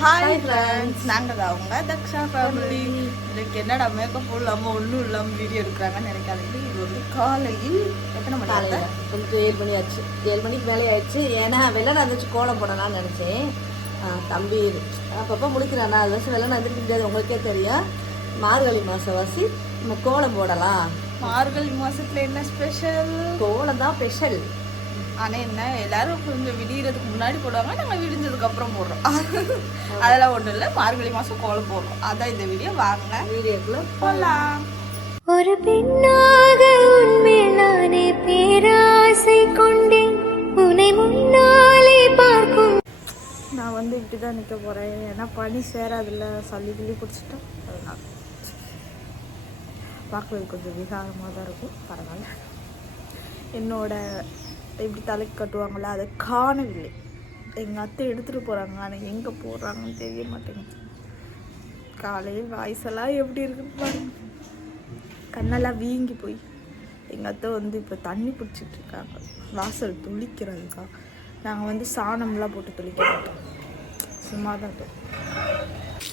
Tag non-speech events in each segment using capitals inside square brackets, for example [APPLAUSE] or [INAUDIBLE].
Hi friends நாங்கள் தான் அவங்க தக்ஷா ஃபேமிலி இதுக்கு என்னடா மேக்கப் இல்லாமல் ஒன்றும் இல்லாமல் வீடியோ எடுக்கிறாங்கன்னு நினைக்காதீங்க. இது வந்து காலையில் எத்தனை மணி காலையில்? கொஞ்சம் ஏழு மணி ஆச்சு. ஏழு மணிக்கு மேலே ஆயிடுச்சு. ஏன்னா வெள்ளனை வந்துச்சு கோலம் போடலாம்னு நினச்சேன். தம்பி அப்பப்போ முடிக்கிறானா? அது வருஷம் வெள்ளனை வந்துருக்க முடியாது உங்களுக்கே தெரியும். மார்கழி மாதம் வாசி நம்ம கோலம் போடலாம். மார்கழி மாசத்துல என்ன ஸ்பெஷல் கோலம் தான் ஸ்பெஷல் ஆனால் என்ன எல்லாரும் கொஞ்சம் விடியறதுக்கு முன்னாடி போடுவாங்க நாங்கள் விடிஞ்சதுக்கு அப்புறம் போடுறோம். அதெல்லாம் ஒன்றும் இல்லை மார்கழி மாதம் கோலம் போடுறோம். அதான் இந்த வீடியோ வாங்க வீடியோக்குள்ள போகலாம் ஒரு பெண்ணாக உன்மேல் நானே பேராசை கொண்டேன். உன்னை முன்னாலே பார்க்கும். நான் வந்து இப்படி தான் நிற்க போகிறேன் ஏன்னா பனி சேராதுல சளி கிளி பிடிச்சிட்டோம் அதனால. பார்க்குறது கொஞ்சம் விகாரமாக தான் இருக்கும். பரவாயில்ல. என்னோட இப்படி தலைக்கு கட்டுவாங்களே அதை காணவில்லை. எங்கள் அத்தை எடுத்துகிட்டு போகிறாங்க ஆனால் எங்கே போடுறாங்கன்னு தெரிய மாட்டேங்குது. காலையில் வாய்ஸெல்லாம் எப்படி இருக்குன்னு பாருங்க. கண்ணெல்லாம் வீங்கி போய். எங்கள் அத்தை வந்து இப்போ தண்ணி பிடிச்சிட்டு இருக்காங்க. வாசல் துளிக்கிறதுக்கா. நாங்கள் வந்து சாணம்லாம் போட்டு துளிக்க மாட்டோம் சும்மா தான்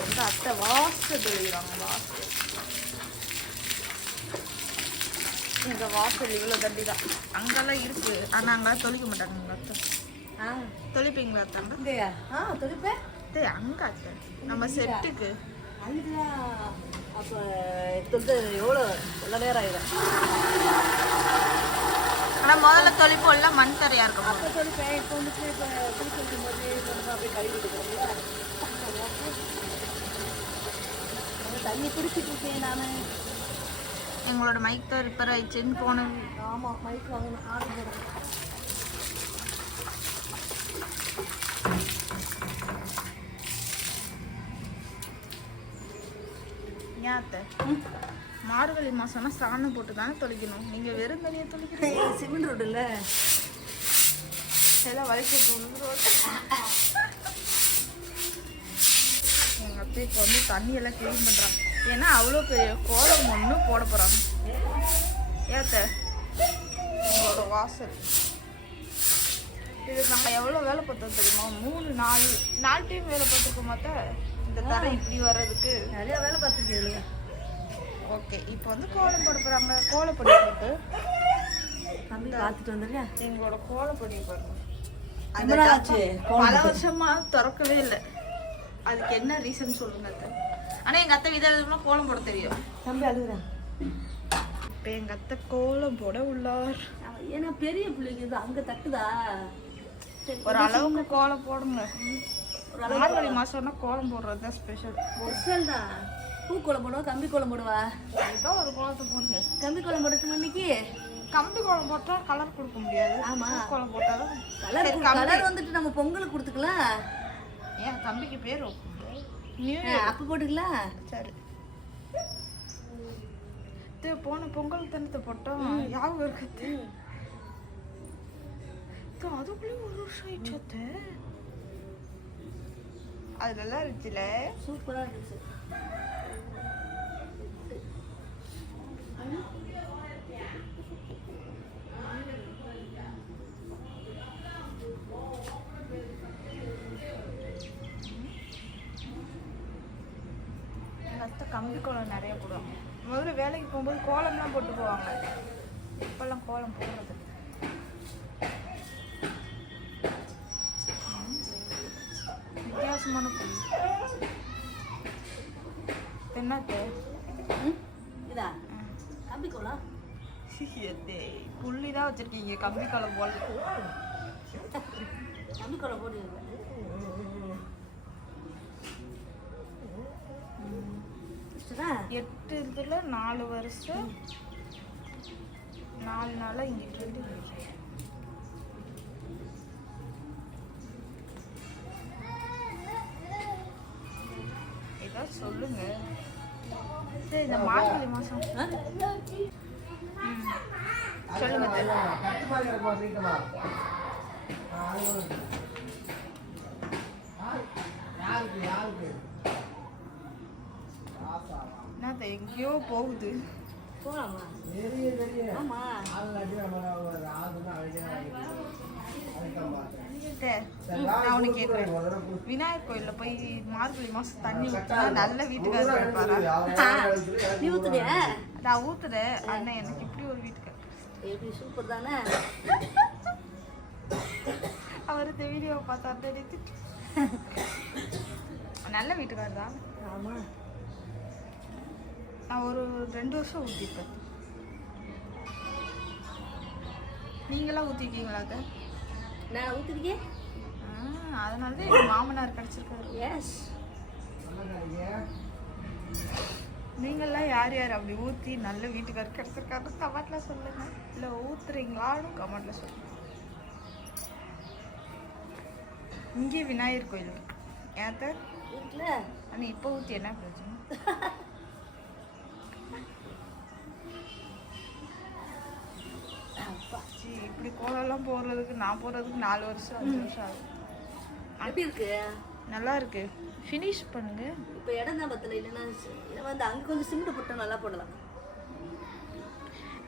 வந்து அத்தை வாசல் துளிக்கிறாங்க வாசல். இந்த வாசல் இவ்வளோ தண்டி தான் அங்கெல்லாம் இருக்கு. ஆனால் அங்கெல்லாம் தொளிக்க மாட்டாங்க எங்கள் அத்தை. ஆ. தொளிப்பீங்களா அத்தாங்க இங்கேயா? ஆ தொழிப்பேன் அத்தை அங்கே அத்தை. நம்ம செட்டுக்கு. அப்போ எவ்வளோ எவ்வளோ நேரம் ஆயிடும் ஆனால் முதல்ல தொளிப்போம்ல மண் தரையாக இருக்கும் அப்போ தொழிப்பேன் இப்போ வந்துட்டு இப்போ குளிக்க வைக்கும் போது அப்படியே கழுவிட்டு தண்ணி குடிச்சிட்டு இருக்கேன் நான். எங்களோட மைக் தான் ரிப்பேர் ஆயிடுச்சுன்னு போன ஆமாம் மைக் வாங்கணும் ஆர்டர் போடுறேன். ஏன் அத்தை? மார்கழி மாசம்னா சாணம் போட்டு தானே தொளிக்கணும். நீங்க வெறும் தனியாக தொளிக்கணும் சிமெண்ட் ரோடு இல்லை எல்லாம் வலிச்சு அத்தை இப்போ வந்து தண்ணியெல்லாம் க்ளீன் பண்ணுறாங்க ஏன்னா அவ்வளோ பெரிய கோலம் ஒன்று போட போகிறாங்க ஏத்த உங்களோட வாசல். இது நாங்கள் எவ்வளோ வேலை பார்த்தோம் தெரியுமா? மூணு நாலு நாலு டைம் வேலை பார்த்துருக்கோம் மாத்த இந்த தரை இப்படி வர்றதுக்கு. நிறைய வேலை பார்த்துருக்கேன் ஓகே இப்போ வந்து கோலம் போட போகிறாங்க கோலப்பொடி போட்டு. பார்த்துட்டு வந்துடுறியா எங்களோட கோலப்பொடி பாருங்க. பல வருஷமா திறக்கவே இல்லை. அதுக்கு என்ன ரீசன் சொல்லுங்க அத்தை? ஆனா எங்க அத்தை விதவிதமா கோலம் போட தெரியும். தம்பி அழுகுறேன் இப்ப எங்க அத்தை கோலம் போட உள்ளார். ஏன்னா பெரிய பிள்ளைங்க இது அங்கே தட்டுதா? ஒரு அளவுக்கு கோலம் போடுங்க. மார்கழி மாசம்னா கோலம் போடுறது தான் ஸ்பெஷல் ஸ்பெஷல் தான் பூ கோலம் போடுவா கம்பி கோலம் போடுவா? ஏதோ ஒரு கோலத்தை போடுங்க. கம்பி கோலம் போடட்டும் இன்னைக்கு? கம்பி கோலம் போட்டா கலர் கொடுக்க முடியாது. ஆமா. பூ கோலம் கலர் கம்பி. கலர் வந்துட்டு நம்ம பொங்கலுக்கு கொடுத்துக்கலாம். ஏன் தம்பிக்கு பேர் அப்ப போட்டுக்கலாம் சரி. போன பொங்கல் தனத்தை போட்டோம். ஞாபகம் இருக்குது இது அதுக்குள்ளே ஒரு வருஷம் ஆயிடுச்சு. அது நல்லா இருந்துச்சுல. சூப்பரா இருந்துச்சு எங்கள் அத்தை கம்பி கோலம் நிறைய போடுவாங்க. முதல்ல வேலைக்கு போகும்போது கோலம்லாம் போட்டு போவாங்க. இப்போல்லாம் கோலம் போடுறது. வித்தியாசமான என்னத்தை? இதா? கம்பி கோலம் புள்ளி தான் வச்சிருக்கீங்க கம்பி கோலம் போல கம்பி கோலம் போட்டு எட்டு இதுல நாலு வருஷம் நாலு நாளா இங்கிட்டு இருந்து இங்கிட்டு. ஏதாவது சொல்லுங்க சரி இந்த மார்கழி மாசம் ஆ? ம். சொல்லுங்க அத்தை. என்னத்த எங்கேயோ போகுது. அத்தை, நான் கேட்குறேன் விநாயகர் கோயில்ல போய் மார்கழி மாசம் தண்ணி ஊற்றினா நல்ல வீட்டுக்காரர் இருப்பாரா? நீ ஊத்துறியா நான் ஊத்துறேன் அண்ணன் எனக்கு இப்படி ஒரு வீட்டுக்காரர். எப்படி சூப்பர் தானே? அவர் இந்த வீடியோவை பார்த்தா நல்ல வீட்டுக்காரர் தான். நான் ஒரு ரெண்டு வருஷம் ஊற்றிப்பேன் நீங்களாம் ஊற்றிருக்கீங்களா அத்தை நான் ஆ, அதனால தான் எங்கள் மாமனார் கிடச்சிருக்காரு. எஸ் நீங்களாம் யார் யார் அப்படி ஊற்றி நல்ல வீட்டுக்காரர் கிடச்சிருக்காரு கமெண்ட்ல சொல்லுங்க. இல்லை ஊத்துறீங்களான்னு கமெண்ட்ல சொல்லுங்க. இங்கே விநாயகர் கோயில் ஏத்த இருக்குல்ல ஆனால் இப்போ ஊற்றி என்ன பிரச்சனை? [LAUGHS] அப்பா சீ, இப்படி கோலம்லாம் போடுறதுக்கு நான் போடுறதுக்கு நாலு வருஷம் அஞ்சு வருஷம் ஆகும் எப்படி இருக்கு? நல்லா இருக்கு. ஃபினிஷ் பண்ணுங்க. இப்போ இடம் தான் பத்தல இல்லைன்னா இதை வந்து அங்கே கொஞ்சம் சிமெண்ட் போட்டால் நல்லா போடலாம்.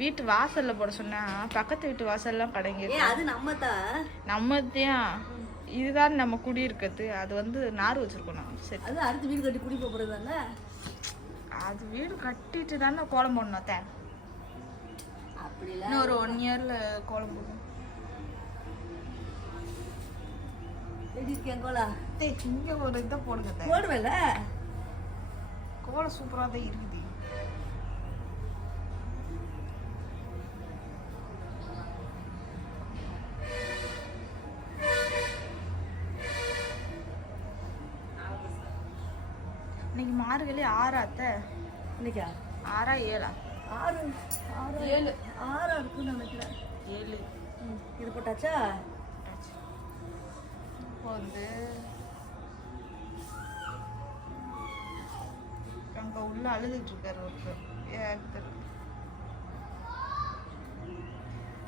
வீட்டு வாசல்ல போட சொன்னா பக்கத்து வீட்டு வாசல்லாம் கடைங்க. ஏன் அது நம்ம தான் நம்மதான் இதுதான் நம்ம குடி இருக்கிறது அது வந்து நார் வச்சிருக்கோம் நான் சரி. அது அடுத்து வீடு கட்டி குடி போகிறது தானே அது வீடு கட்டிட்டு தானே கோலம் போடணும் அத்தை. இன்னும் ஒரு ஒன் இயர்ல கோலம் போடணும். எப்படி இருக்கேன் கோலா? டேய், இங்க ஒரு இதை போடுங்க. போடுவேல கோலம் சூப்பரா தான் இருக்குது. இன்னைக்கு மார்கழி ஆறா அத்தை? இன்னைக்கா? ஆறா ஏழா? ஆறு ஆறு. ஏழு. ஆறா இருக்குன்னு நினைக்கிறேன். ஏழு. இது போட்டாச்சா. இப்போ வந்து அங்க உள்ள அழுதுட்டு இருக்காரு ஒருத்தர்.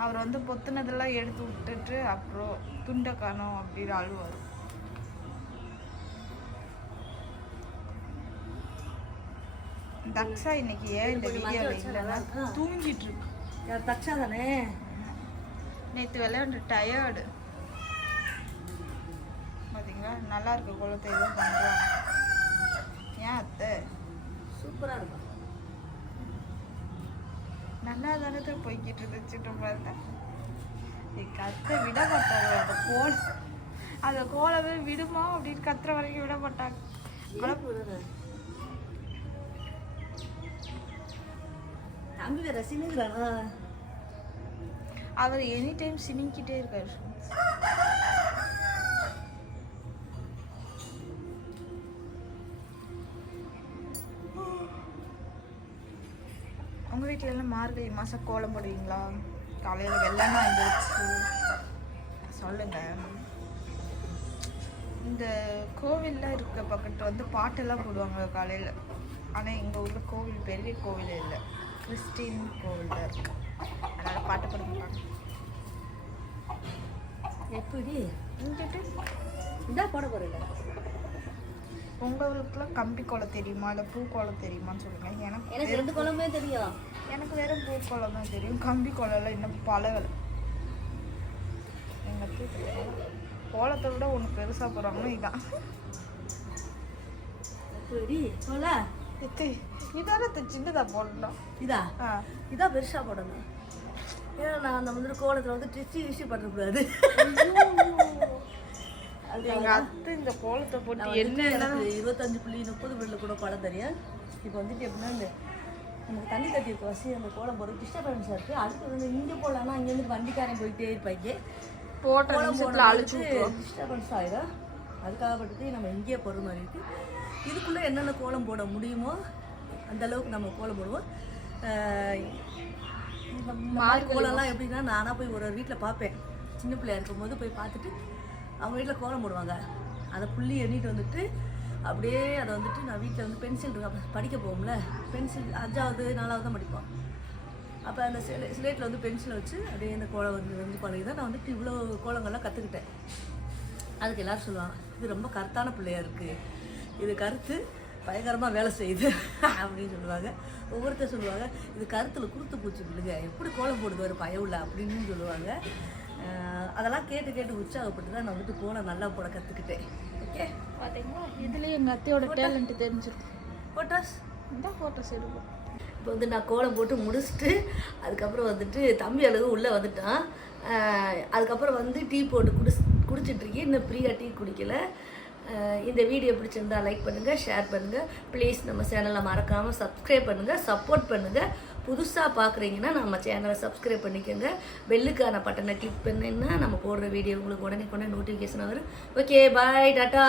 அவர் வந்து பொத்துனதெல்லாம் எடுத்து விட்டுட்டு அப்புறம் துண்டை காணோம் அப்படின்னு அழுவார். தக்ஷா இன்னைக்கு ஏன் இந்த இல்லைன்னா தூங்கிட்டு இருக்கு. யார் தச்சா தானே நேற்று விளையாண்டு டயர்டு பார்த்தீங்களா நல்லா இருக்கு குளத்தை ஏதோ பண்ணுறாங்க ஏன் அத்தை? சூப்பராக இருக்கும் நல்லா தானே தான் போய்கிட்டு இருந்துச்சுட்டு பார்த்தேன் அத்தை விட மாட்டாங்க. அந்த கோல அந்த கோலமே விடுமா அப்படின்னு கத்துற வரைக்கும் விட மாட்டாங்க. தம்பி வேற சின்னுங்கிறானா அவர் எனி டைம் சினிக்கிட்டே இருக்காரு. உங்க வீட்ல எல்லாம் மார்கழி மாசம் கோலம் போடுவீங்களா? காலையில வெள்ளனா எழுந்திரிச்சு சொல்லுங்க. இந்த கோவில்ல இருக்க பக்கத்து வந்து பாட்டெல்லாம் போடுவாங்க காலையில. ஆனா எங்க ஊர்ல கோவில் பெரிய கோவில் இல்லை. கிறிஸ்டின் இருக்கு அதனால பாட்டு பாட மாட்டாங்க எப்படி? இங்கிட்டு. இதா போட போறேன். உங்களுக்குலாம் கம்பி கோலம் தெரியுமா? இல்லை பூ கோலம் தெரியுமான்னு சொல்லுங்க. எனக்கு எனக்கு ரெண்டு குழம்பே தெரியும். எனக்கு வெறும் பூ கோலம் தான் தெரியும். கம்பி கோலம்லாம் இன்னும் பழகலை எங்கள் அத்தை தெரியும். கோலத்தை விட ஒன்று பெருசாக போகிறாங்கன்னா இதான். போல இத்தை, இதானே சின்னதா போடணும் இதா இதா பெருசா போடணும் ஏன்னா நான் அந்த வந்து கோலத்தில் வந்து டிஸ்டி டிஸ்டி பண்ணக்கூடாது எங்கள் அத்தை இந்த கோலத்தை போட்டு என்ன இருபத்தஞ்சு புள்ளி முப்பது புள்ளியில் கூட படம் தெரியும் இப்போ வந்துட்டு எப்படின்னா இந்த நமக்கு தண்ணி கட்டி இருக்க வசி அந்த கோலம் போடுறது டிஸ்டர்பன்ஸாக இருக்குது அடுத்து வந்து இங்கே போடலாம்னா இங்கேருந்து வண்டிக்காரன் போயிட்டே இருப்பாங்க போட்ட கோலம் அழிச்சு டிஸ்டர்பன்ஸ் ஆகிடும் அதுக்காகப்பட்டது நம்ம இங்கேயே போடுற மாதிரி இருக்குது இதுக்குள்ளே என்னென்ன கோலம் போட முடியுமோ அந்த அளவுக்கு நம்ம கோலம் போடுவோம். மாதிரி கோலம்லாம் எப்படின்னா நானாக போய் ஒரு ஒரு வீட்டில் பார்ப்பேன் சின்ன பிள்ளையா இருக்கும்போது போய் பார்த்துட்டு அவங்க வீட்டில் கோலம் போடுவாங்க. அதை புள்ளி எண்ணிட்டு வந்துட்டு அப்படியே அதை வந்துட்டு நான் வீட்டில் வந்து பென்சில் இருக்கு. அப்போ படிக்க போவோம்ல. பென்சில் அஞ்சாவது நாலாவது தான் படிப்போம். அப்போ அந்த சிலே ஸ்லேட்டில் வந்து பென்சிலை வச்சு அப்படியே இந்த கோலம் வந்து வந்து பழகி தான் நான் வந்துட்டு இவ்வளோ கோலங்கள்லாம் கற்றுக்கிட்டேன் அதுக்கு எல்லாரும் சொல்லுவாங்க இது ரொம்ப கருத்தான பிள்ளையா இருக்குது இது கருத்து பயங்கரமாக வேலை செய்யுது அப்படின்னு சொல்லுவாங்க. ஒவ்வொருத்தர் சொல்லுவாங்க இது கருத்தில் குருத்து பூச்சி பிள்ளைங்க எப்படி கோலம் போடுது ஒரு பயவுல அப்படின்னு சொல்லுவாங்க. அதெல்லாம் கேட்டு கேட்டு உற்சாகப்பட்டு தான் நான் வந்துட்டு கோலம் நல்லா போட கற்றுக்கிட்டேன் ஓகே பார்த்தீங்களா இதுலேயே எங்கள் அத்தையோட டேலண்ட் தெரிஞ்சிருக்கும் ஃபோட்டோஸ் இந்த ஃபோட்டோஸ் எடுக்கும் இப்போ வந்து நான் கோலம் போட்டு முடிச்சுட்டு அதுக்கப்புறம் வந்துட்டு தம்பி அழகு உள்ளே வந்துட்டான். அதுக்கப்புறம் வந்து டீ போட்டு குடிஸ் குடிச்சிட்ருக்கேன் இன்னும் ஃப்ரீயாக டீ குடிக்கல. இந்த வீடியோ பிடிச்சிருந்தா லைக் பண்ணுங்கள் ஷேர் பண்ணுங்கள் ப்ளீஸ் நம்ம சேனலை மறக்காமல் சப்ஸ்கிரைப் பண்ணுங்கள் சப்போர்ட் பண்ணுங்கள் புதுசாக பார்க்குறீங்கன்னா நம்ம சேனலை சப்ஸ்கிரைப் பண்ணிக்கோங்க. பெல்லுக்கான பட்டனை கிளிக் பண்ணிங்கன்னா நம்ம போடுற வீடியோ உங்களுக்கு உடனே உடனே நோட்டிஃபிகேஷன் வரும். Okay bye tata